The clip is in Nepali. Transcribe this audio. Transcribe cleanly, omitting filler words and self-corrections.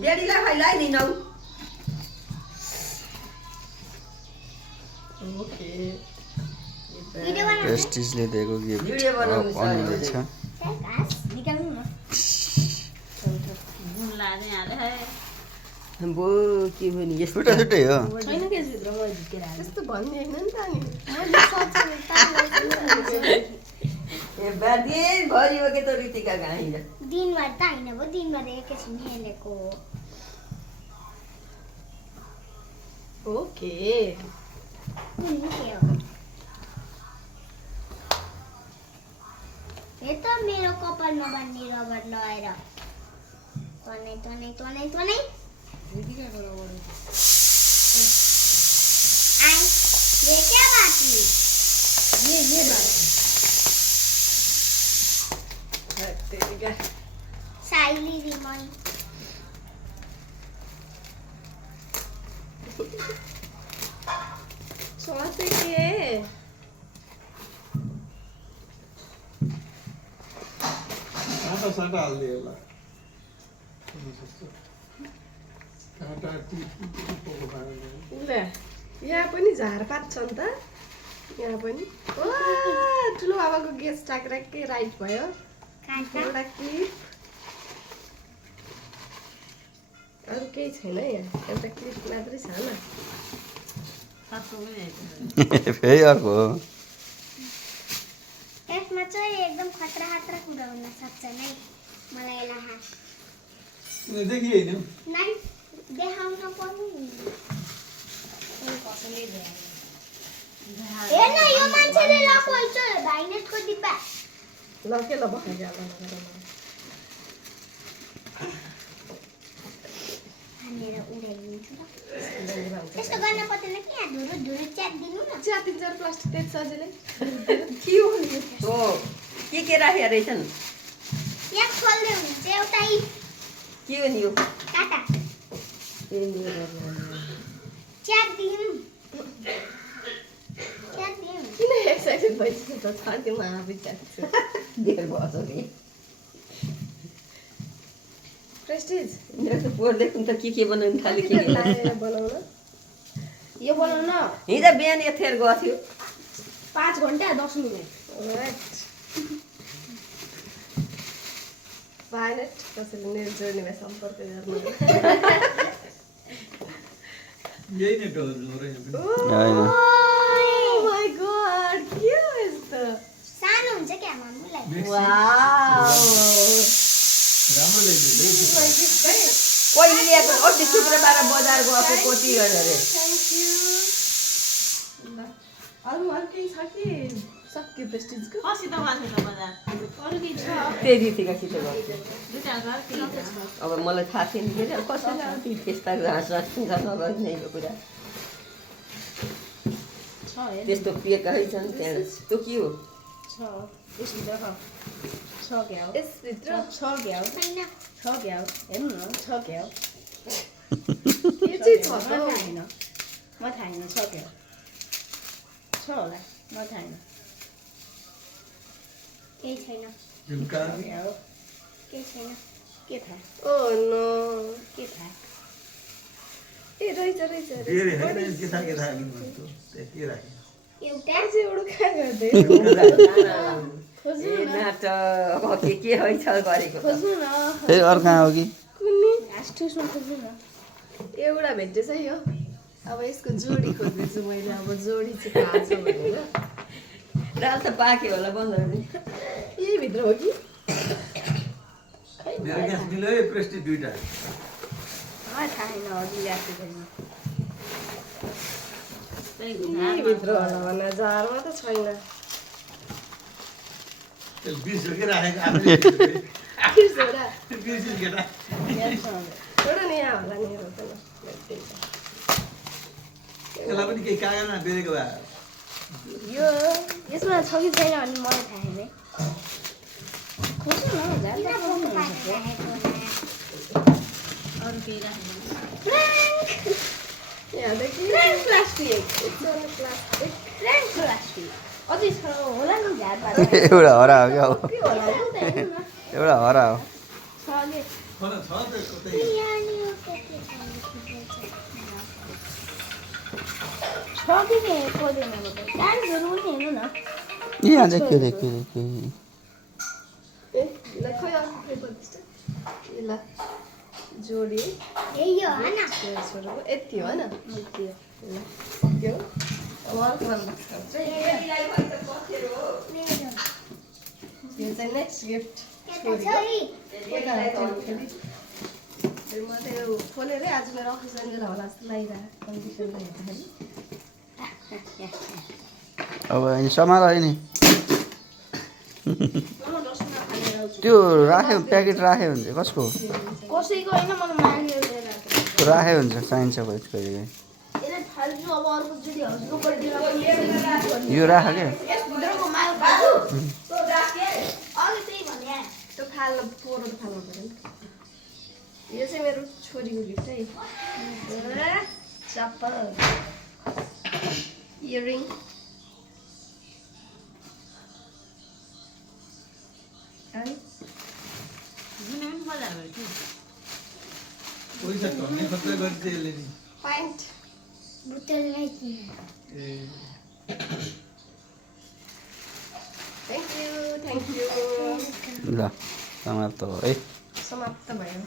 ड्याडीलाई खाइलाइदिनौ। ओके प्रेस्टिजले दिएको गिफ्ट भिडियो बनाउनु छ आउँदैछ। बो के भन्ने यस्तो छुट्टै छुट्टै हो। त्यस्तो भन्ने होइन नि त नि ए दिनभरि हो के त ऋतिका घाइन दिनभर त होइन भयो दिनभर एकैछिन हेलेको हो ओके कुन्नी के हो हे त मेरो कपालमा बन्ने रबर लगाएर तनै तनै तनै तनै आई ये क्या बात है ये बात तेरी का साइली रिमन सोचे के साटा हाल्दै होला काँटा टिपेको पारेर ल यहाँ पनि झारपात छ नि त यहाँ पनि ओ ठुलो बाबाको गेस्ट टाक्राकै राइट भयो काटा एउटा क्लिप अरू केही छैन यहाँ एउटा क्लिप मात्रै छ न फेरि अर्को हो। यसमा चाहिँ एकदम खतरा खतरा कुरा हुन सक्छ नै मलाई लाहा देखिएन नाइ देखाउन पर्ने हेर्न यो मान्छेले लकोल्छ भाइनेटको डिब्बा ल के ल बखाइ हानेर उडाइदिन्छु ल त्यस्तो गर्न पर्दैन कि यहाँ धुरु धुरु च्याट दिनु न च्यातिन्छ प्लास्टिक त्यति सजिलै के हो नि हो के राखेका रहेछन् यहाँ खोल्दै हुन्छ एउटै के हो नि यो काटा च्याट दिनु च्याट दिनु किन एक्साइटेड भइसक्यो त छ त्यो म आफै च्यात्छु धेर भयो नि प्रेस्टिज मेरो त पढ्दैछु त के बनाउनु थाल्यो के बनाउन यो बनाउन हिजो बिहान यथेर गएको थियो 5 घन्टा 10 मिनेट राइट भाइनेट कसैले नेट जोड्नेमा सम्पर्क गर्नु यही नै डर रहेछ होइन। माय गॉड के हो यस्तो सानो हुन्छ क्या मामुलाई वाउ राम्रो लाग्यो कहिले ल्याएको अस्ति शुक्रबार बजार गएको कति अरे थ्याङ्क यू अरू केही छ कि सक्यो प्रेस्टिजको अस्ति त गएको थिएन बजार अरू केही छ त्यही रीतिकासित गएको दुईटा घर किनेको छ अब मलाई थाहा थिएन के अरे कसैले अब ती त्यस्ता हाँस नगर्ने कुरा छ हेर त्यस्तो पिएकै छन् त्यहाँ त्यो के हो छ यसभित्र छ क्या हो यसभित्र छ क्या हो छैन छ क्या हो हेर्नु न छ क्या हो के चाहिँ छ त म थाहा छैन छ क्या छ होला म थाहा छैन केही छैन झुम्का क्या हो केही छैन के थाहा ओ नो के थाहा ए रहेछ रहेछ धेरै होइन के थाहा किन भन्छु के राख्यो एउटा चाहिँ एउटा कहाँ गर्दै ए नाटक अब के है छ गरेको त खोज्नु न फेरि अर्को कहाँ हो कि कुन्नी घाँस ठुस्नु खोज्नु न एउटा भेट्दैछ यो अब यसको जोडी खोज्दैछु मैले अब जोडी चाहिँ थाहा छ भनेर दाल त पाक्यो होला बन्द गर्ने यही भित्र हो कि मेरो ग्यास मिल्यो है प्रेस्टिज दुईटा मलाई थाहा छैन अघि ल्याएको छैन यही भित्र होला भने जारमा त छैन 20 हो कि राखेको आफूले एउटा 20 केटा एउटा नि यहाँ होला नि हेर त ल भेट्दैछ त्यसलाई पनि केही कागजमा बेरेको भए यो यसमा छ कि छैन भने मलाई थाहा छैन खोज्नु न किन झ्याल फोन पारेर राखेको होला? अरू केही राख्नु यहाँ देखि प्लास्टिक प्लास्टिक फ्रेन्ड प्लास्टिक अझै छ होला नि झ्याल एउटा हरा हो क्या हो के होला हौ त हेर्नु न एउटा हरा हो छले खोला छ त कतै छ कि के कोदेन डान्सहरू पनि हेर्नु न यहाँ देखियो देखियो देखियो ए ल खोइ अर्को पेपर त्यस्तो ए ल जोडी ए यो हैन छोरो यति हो हैन यति हो। ल यो यो चाहिँ नेक्स्ट गिफ्ट छोरी म त यो खोलेरै आज मेरो अफिस जाने होला जस्तो लागिरहेको कन्डिसनमा हेर्दाखेरि अब अनि समार है नि त्यो राख्यो प्याकेट राख्यो भने चाहिँ कसको कसैको होइन मलाई माग्यो लिएर आएको त्यो राख्यो भने चाहिँ चाहिन्छ कहिले कहिले यसलाई फाल्छु अब अर्को जुडी हस्को गरिदिनु यो राख क्या भित्रको माल खाछु अघि त्यही भने त्यो फाल्न पोरो त फाल्नु पऱ्यो नि यो चाहिँ मेरो छोरीको गिफ्ट है चप्पल इयरिङ अनि पैसा झर्ने खतरा गरिदिए यसले नि प्यान्ट बुतल नै किन ए थ्याङ्क यू ल समाप्त भयो है समाप्त भयो